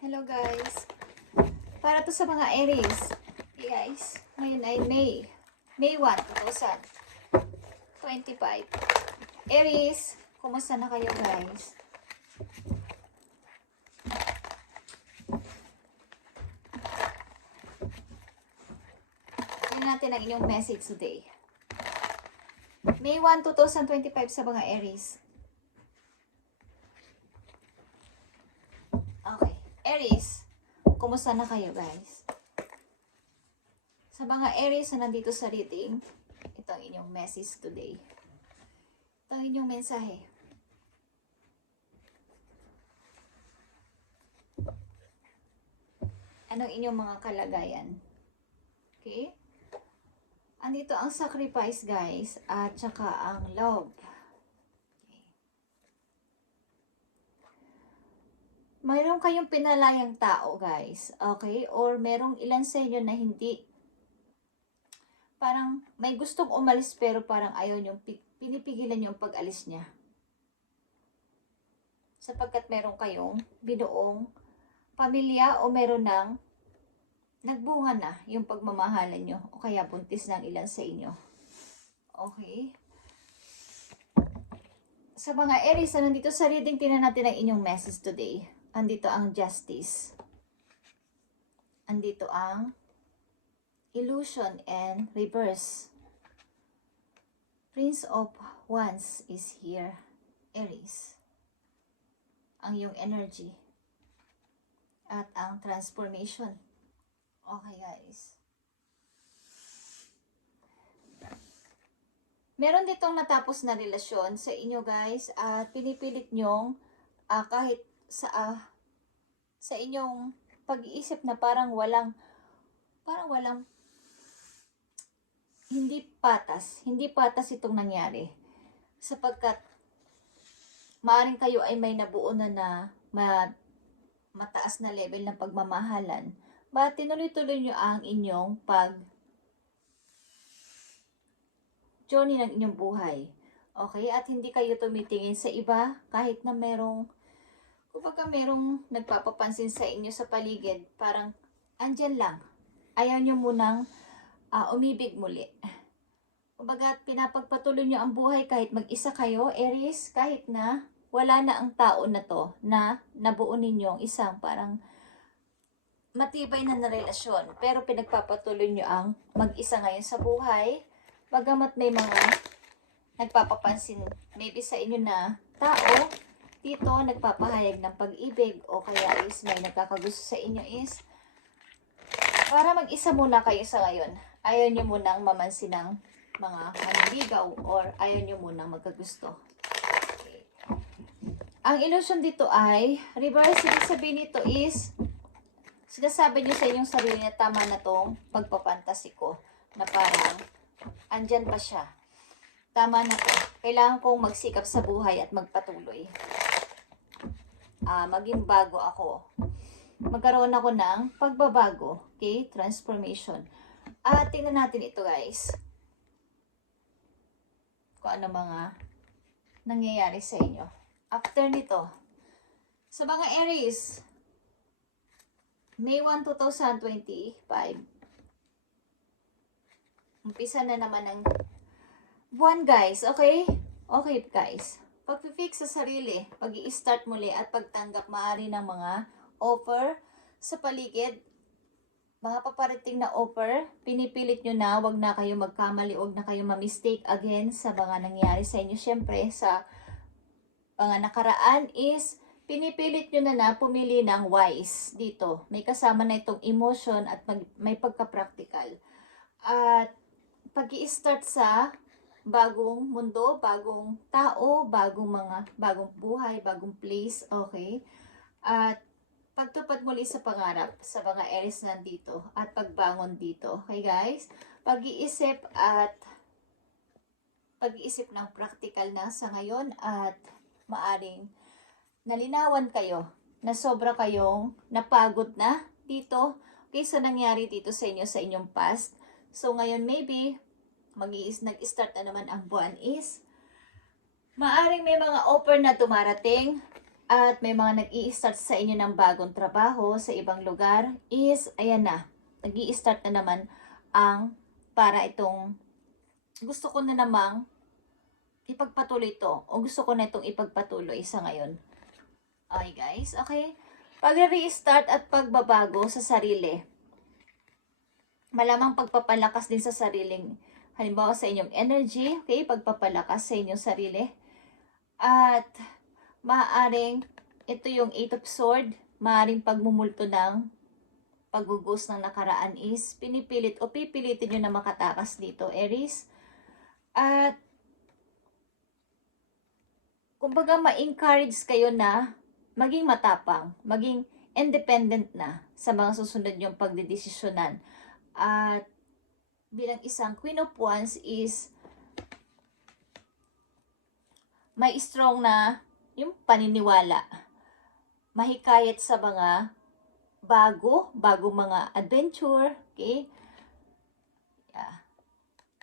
Hello guys. Para to sa mga Aries. Okay guys, ngayon ay May 1, 2025. Aries, kumusta na kayo guys? Tingnan natin ang inyong message today. May 1, 2025 sa mga Aries. Okay. Aries, kumusta na kayo guys? Sa mga Aries na nandito sa reading, ito ang inyong message today. Ito ang inyong mensahe. Anong inyong mga kalagayan? Okay? Andito ang sacrifice guys, at saka ang love. Mayroon kayong pinalayang tao, guys. Okay? Or merong ilan sa inyo na hindi, parang may gustong umalis pero parang ayaw niyong, pinipigilan niyo ang pag-alis niya. Sapagkat meron kayong binuong pamilya o meron ng nagbunga na yung pagmamahalan niyo o kaya buntis ng ilan sa inyo. Okay? Sa mga Aries na nandito sa reading, tingnan natin ang inyong message today. Andito ang Justice. Andito ang Illusion and Reverse. Prince of Wands is here. Aries. Ang iyong energy. At ang transformation. Okay guys. Meron ditong natapos na relasyon sa inyo guys at pinipilit nyong kahit sa inyong pag-iisip na parang walang hindi patas itong nangyari sapagkat maaaring kayo ay may nabuo na mataas na level ng pagmamahalan, but tinuloy-tuloy nyo ang inyong journey ng inyong buhay. Okay? At hindi kayo tumitingin sa iba kahit na merong nagpapapansin sa inyo sa paligid, parang andyan lang. Ayaw nyo munang umibig muli. Kumbaga, pinapagpatuloy nyo ang buhay kahit mag-isa kayo, Aries, kahit na wala na ang tao na to na nabuo ninyong isang parang matibay na relasyon. Pero pinagpapatuloy nyo ang mag-isa ngayon sa buhay, bagamat may mga nagpapapansin maybe sa inyo na tao, dito nagpapahayag ng pag-ibig o kaya is may nagkakagusto sa inyo is para mag-isa muna kayo sa ngayon. Ayaw nyo munang mamansin ng mga maniligaw or ayaw nyo munang magkagusto. Okay. Ang illusion dito ay reverse. Ibig sabihin nito is sinasabi nyo sa inyong sarili na tama na tong pagpapantasi ko na parang andyan pa siya. Tama na to. Kailangan kong magsikap sa buhay at magpatuloy. Maging bago ako. Magkaroon ako ng pagbabago. Okay? Transformation. Tingnan natin ito guys. Kung ano mga nangyayari sa inyo. After nito, sa mga Aries, May 1, 2025, umpisa na naman ang buwan guys. Okay? Okay guys. Pag-fix sa sarili, pag-i-start muli at pagtanggap maaari ng mga offer sa paligid, mga paparating na offer, pinipilit nyo na, wag na kayo magkamali, wag na kayo ma-mistake again sa mga nangyari sa inyo. Siyempre, sa mga nakaraan is, pinipilit nyo na pumili ng wise dito. May kasama na itong emotion at may pagka-practical. At pag-i-start sa bagong mundo, bagong tao, bagong buhay, bagong place, okay? At pagtupad muli sa pangarap sa mga Aries nandito at pagbangon dito. Okay guys? Pag-iisip ng practical na sa ngayon at maaring nalinawan kayo na sobra kayong napagod na dito kaysa nangyari dito sa inyo sa inyong past. So ngayon maybe nag-start na naman ang buwan is maaring may mga offer na dumarating at may mga nag-i-start sa inyo ng bagong trabaho sa ibang lugar, is, ayan na, nag-i-start na naman ang para itong, gusto ko na namang ipagpatuloy ito, o gusto ko na itong ipagpatuloy sa ngayon. Okay guys, okay? Pag-restart at pagbabago sa sarili, malamang pagpapalakas din sa sariling, halimbawa sa inyong energy, okay? Pagpapalakas sa inyong sarili. At maaaring, ito yung Eight of Swords, maaaring pagmumulto ng paggugos ng nakaraan is pinipilit o pipilitin nyo na makatakas dito, Aries. At kumbaga ma-encourage kayo na maging matapang, maging independent na sa mga susunod yung pagdedesisyonan. At bilang isang Queen of Wands is may strong na yung paniniwala, mahikayat sa mga bago mga adventure, okay? Yeah.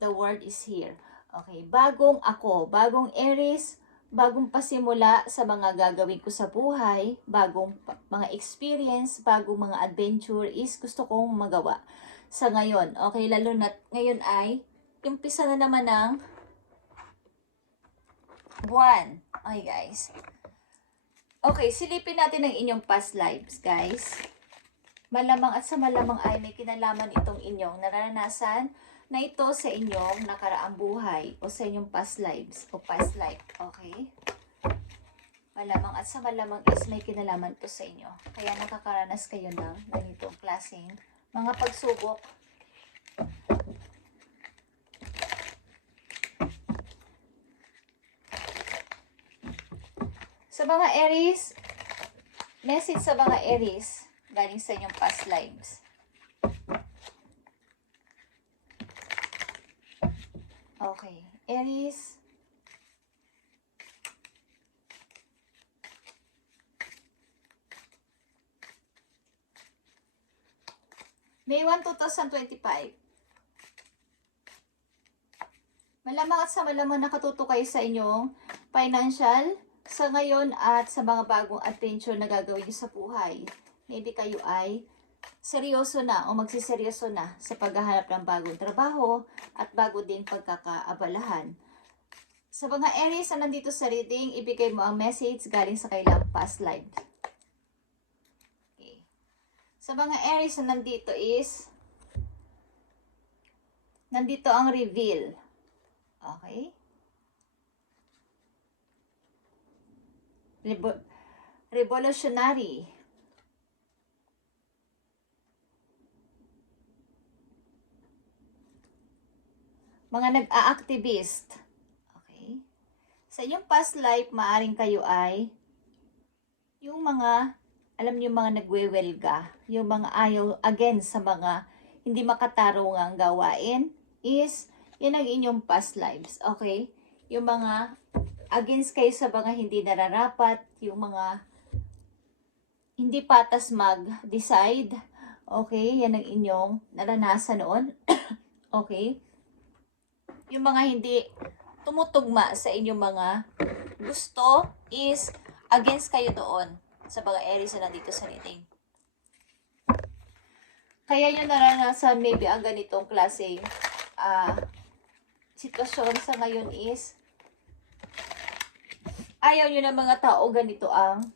The word is here. Okay, bagong ako, bagong Aries, bagong pasimula sa mga gagawin ko sa buhay, bagong mga experience, bagong mga adventure is gusto kong magawa sa ngayon. Okay, lalo na ngayon ay umpisa na naman ng buwan. Okay, guys. Okay, silipin natin ang inyong past lives, guys. Malamang at sa malamang ay may kinalaman itong inyong naranasan na ito sa inyong nakaraang buhay o sa inyong past lives o past life. Okay? Malamang at sa malamang is may kinalaman to sa inyo. Kaya nakakaranas kayo ng ganitong klaseng mga pagsubok. Sa mga Aries, message sa mga Aries galing sa inyong past lives. Okay, Aries. May 1, 2025. Malamang at sa malamang nakatuto kayo sa inyong financial sa ngayon at sa mga bagong adventure na gagawin sa buhay. Maybe kayo ay seryoso na o magsiseryoso na sa paghahanap ng bagong trabaho at bago ding pagkakaabalahan. Sa mga Aries na nandito sa reading, ibigay mo ang message galing sa kailang past life. Okay. Sa mga Aries na nandito is, nandito ang reveal. Okay? Revolutionary. Mga nag-a-activist. Okay? Sa inyong past life, maaring kayo ay yung mga, alam niyo mga nagwewelga, yung mga ayaw against sa mga hindi makatarungang gawain is, yun ang inyong past lives. Okay? Yung mga against kayo sa mga hindi nararapat, yung mga hindi patas mag-decide. Okay? Yan ang inyong naranasan noon. Okay? Yung mga hindi tumutugma sa inyong mga gusto is against kayo doon sa mga Aries na nandito sa reading. Kaya yung naranasan maybe ang ganitong klase sitwasyon sa ngayon is ayaw nyo ng mga tao ganito ang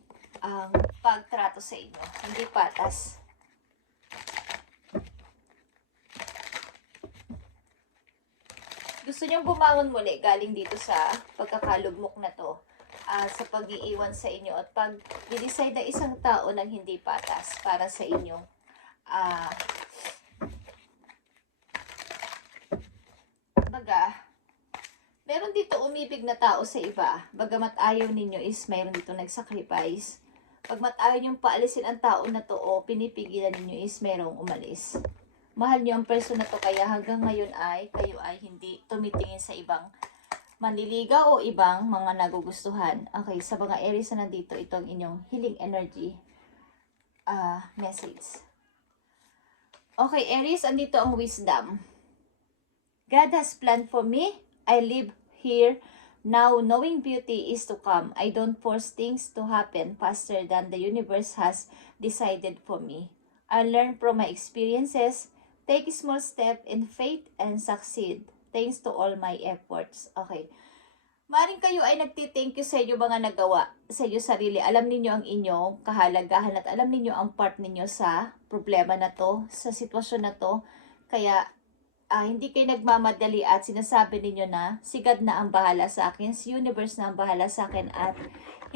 pagtrato sa inyo. Hindi patas. Gusto niyong bumangon muli galing dito sa pagkakalugmok na to, sa pag-iiwan sa inyo at pag-decide ng isang tao ng hindi patas para sa inyong meron dito umibig na tao sa iba. Bagamat ayaw ninyo is mayroon dito nag-sacrifice. Pagmat ayaw niyong paalisin ang tao na to o pinipigilan ninyo is mayroong umalis. Mahal niyo ang person na to kaya hanggang ngayon ay kayo ay hindi tumitingin sa ibang manliligaw o ibang mga nagugustuhan. Okay, sa mga Aries na nandito, itong inyong healing energy message. Okay, Aries, andito ang wisdom. God has planned for me. I live here Now, knowing beauty is to come. I don't force things to happen faster than the universe has decided for me. I learn from my experiences, take a small step in faith, and succeed. Thanks to all my efforts. Okay. Maring kayo ay nagti-thank you sa inyo mga nagawa sa inyo sarili. Alam ninyo ang inyong kahalagahan at alam ninyo ang part ninyo sa problema na to, sa sitwasyon na to. Kaya hindi kayo nagmamadali at sinasabi ninyo na sigad na ang bahala sa akin, si universe na ang bahala sa akin at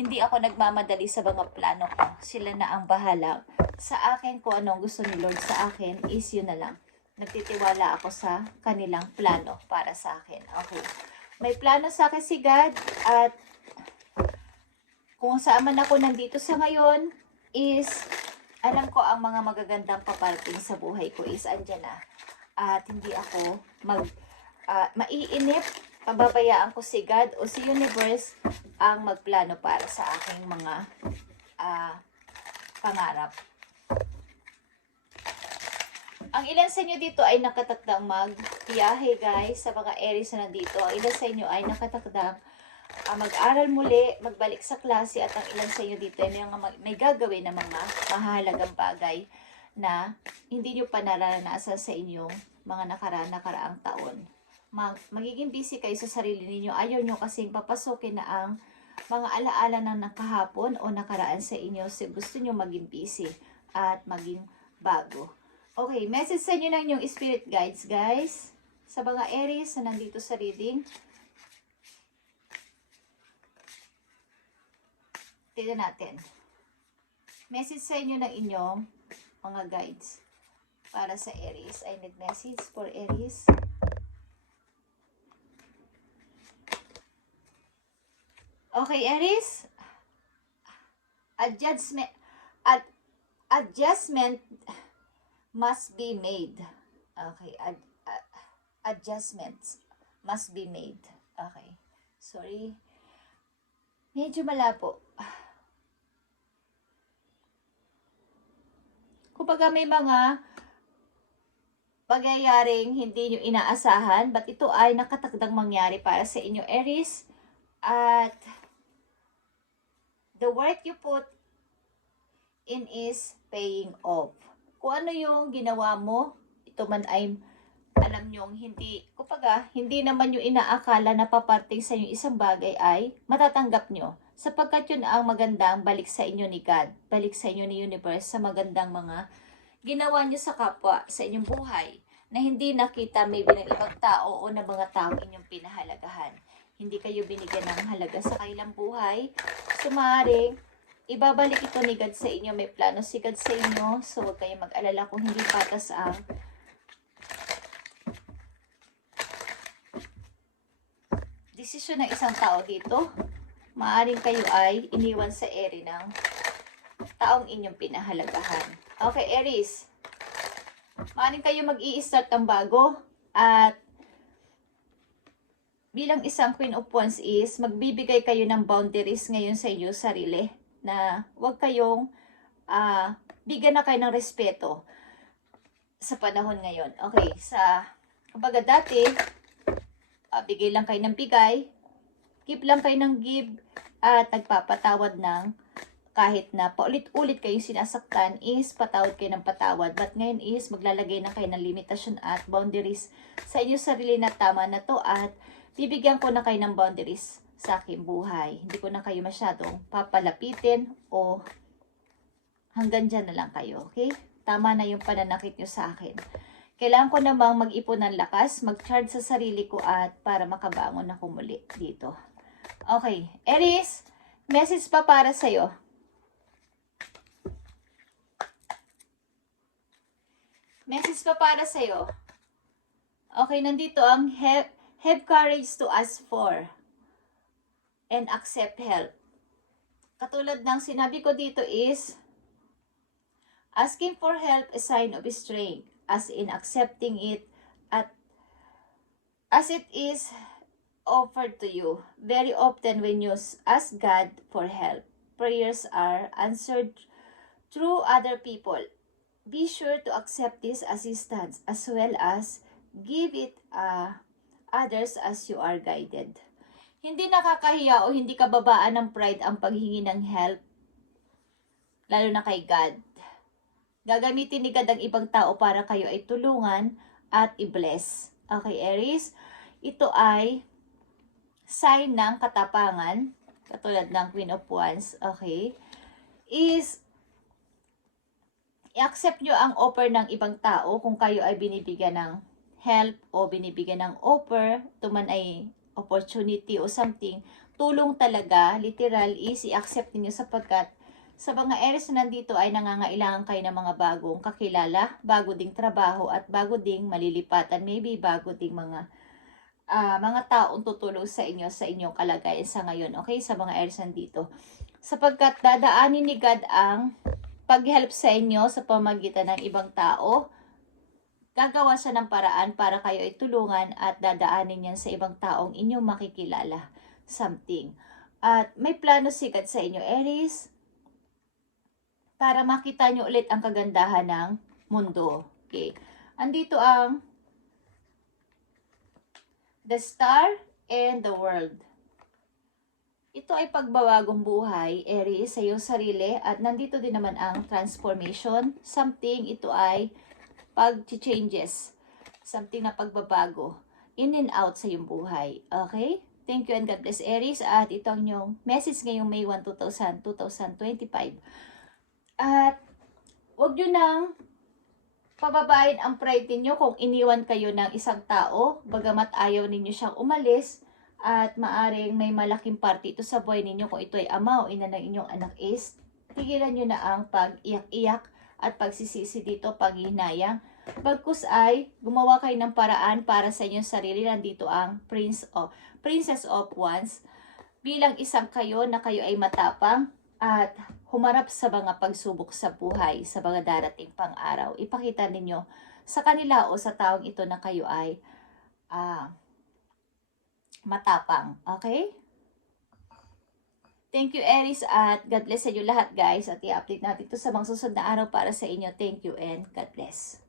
hindi ako nagmamadali sa mga plano ko. Sila na ang bahala sa akin, kung anong gusto ni Lord sa akin is yun na lang. Nagtitiwala ako sa kanilang plano para sa akin. Okay. May plano sa akin si God at kung saan man ako nandito sa ngayon is alam ko ang mga magagandang paparating sa buhay ko is andyan na. At hindi ako maiinip, pababayaan ko si God o si universe ang magplano para sa aking mga pangarap. Ang ilan sa inyo dito ay nakatakdang magbiyahe guys, sa mga Aries na nandito. Ang ilan sa inyo ay nakatakdang mag-aral muli, magbalik sa klase, at ang ilan sa inyo dito ay may gagawin na mga mahalagang bagay na hindi nyo pa naranasan sa inyong mga nakaraang taon. Magiging busy kayo sa sarili ninyo. Ayaw nyo kasing papasukin na ang mga alaala ng nakahapon o nakaraan sa inyo. So, gusto nyo maging busy at maging bago. Okay, message sa inyo ng inyong spirit guides, guys. Sa mga Aries na nandito sa reading. Tignan natin. Message sa inyo ng inyong mga guides. Para sa Aries. I need message for Aries. Okay, Aries. Adjustment must be made. Okay, adjustments must be made. Okay, sorry. Medyo malabo. Kumbaga may mga pagyayaring hindi nyo inaasahan, but ito ay nakatakdang mangyari para sa inyo, Aries. At the work you put in is paying off. Kung ano yung ginawa mo, ito man ay alam nyo, hindi naman yung inaakala na paparting sa inyo isang bagay ay matatanggap nyo. Sapagkat yun ang magandang balik sa inyo ni God, balik sa inyo ni universe sa magandang mga ginawa nyo sa kapwa, sa inyong buhay, na hindi nakita maybe ng ibang tao o ng mga taong inyong pinahalagahan. Hindi kayo binigyan ng halaga sa kailang buhay. So, maaaring ibabalik ito ni God sa inyo. May plano si God sa inyo. So, huwag kayong mag-alala kung hindi patas ang desisyon ng isang tao dito. Maaaring kayo ay iniwan sa ere ng taong inyong pinahalagahan. Okay, Aries. Maaaring kayo mag-i-start ng bago. At bilang isang Queen of Wands is magbibigay kayo ng boundaries ngayon sa inyo sarili. Na huwag kayong bigyan na kayo ng respeto sa panahon ngayon. Okay, kumbaga dati, bigay lang kayo ng bigay, give lang kayo ng give, at nagpapatawad ng kahit na paulit-ulit kayong sinasaktan is patawad kayo ng patawad. But ngayon is maglalagay na kayo ng limitasyon at boundaries sa inyo sarili na tama na to at bibigyan ko na kayo ng boundaries sa aking buhay. Hindi ko na kayo masyadong papalapitin o hanggang dyan na lang kayo, okay? Tama na yung pananakit nyo sa akin. Kailangan ko namang mag-ipon ng lakas, mag-charge sa sarili ko at para makabangon ako muli dito. Okay, Aries, message pa para sa'yo. Message pa para sa'yo. Okay, nandito ang have courage to ask for and accept help. Katulad ng sinabi ko dito is, asking for help a sign of strength, as in accepting it as it is offered to you. Very often when you ask God for help, prayers are answered through other people. Be sure to accept this assistance as well as give it others as you are guided. Hindi nakakahiya o hindi kababaan ng pride ang paghingi ng help, lalo na kay God. Gagamitin ni God ang ibang tao para kayo ay tulungan at i-bless. Okay, Aries? Ito ay sign ng katapangan, katulad ng Queen of Wands, okay? Is i-accept nyo ang offer ng ibang tao kung kayo ay binibigyan ng help o binibigyan ng offer, ito man ay opportunity o something, tulong talaga, literal is i-accept niyo sapagkat sa mga Aries na nandito ay nangangailangan kayo ng mga bagong kakilala, bago ding trabaho at bago ding malilipatan, maybe bago ding mga taong tutulong sa inyo sa inyong kalagayan sa ngayon, okay? Sa mga Aries nandito. Sapagkat dadaanin ni God ang pag-help sa inyo sa pamagitan ng ibang tao, gagawa siya ng paraan para kayo ay tulungan at dadaanin yan sa ibang taong inyong makikilala. Something. At may plano si God sa inyo, Aries, para makita nyo ulit ang kagandahan ng mundo. Okay. Andito ang the star and the world. Ito ay pagbabagong buhay, Aries, sa iyong sarili. At nandito din naman ang transformation. Something, ito ay pag-changes. Something na pagbabago. In and out sa iyong buhay. Okay? Thank you and God bless, Aries. At ito ang inyong message ngayong May 1, 2025. At huwag nyo nang pababain ang pride ninyo kung iniwan kayo ng isang tao, bagamat ayaw ninyo siyang umalis, at maaring may malaking parte ito sa buhay ninyo kung ito ay ama o ina ng inyong anak is, tigilan nyo na ang pag-iyak-iyak at pagsisisi dito, panghinayang. Bagkus ay gumawa kayo ng paraan para sa inyong sarili. Nandito ang Princess of Wands. Bilang isang kayo na kayo ay matapang at humarap sa mga pagsubok sa buhay, sa mga darating pang araw. Ipakita ninyo sa kanila o sa taong ito na kayo ay matapang. Okay? Thank you, Aries, at God bless sa inyo lahat, guys. At i-update natin ito sa mga susunod na araw para sa inyo. Thank you and God bless.